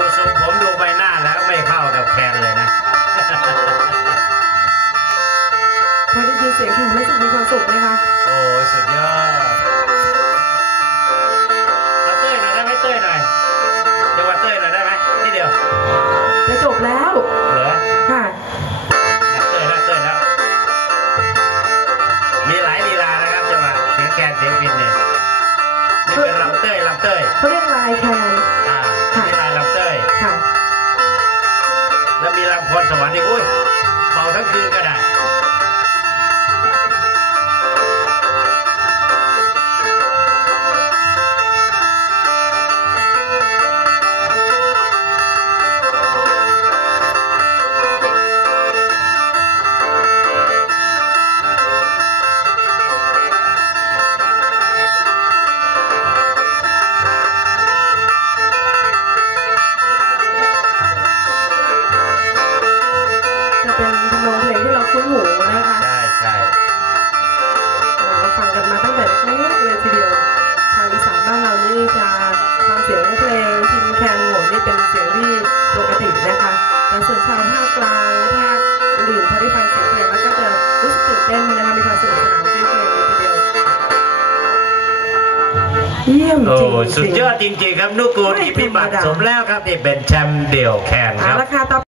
ดูทรงผมดูใบหน้าแล้วไม่เข้ากับแคนเลยนะพอได้ยินเสียงแคนรู้สึกมีความสุขนะคะ โอ้ยสุดยอดมาเต้ยหน่อยได้ไหมเต้ยหน่อยเดี๋ยวมาเต้ยหน่อยได้ไหมนี่เดียวจะจบแล้วเหรอค่ะ แล้วมีลำพรสวรรค์อีกอุ้ยเป่าทั้งคืนกัน เยี่ยมโอ้จริงๆสุดยอดจริงๆครับนุกูลอิพิบัติสมแล้วครับที่เป็นแชมป์เดี่ยวแคนคเอารับละค่ะต่อ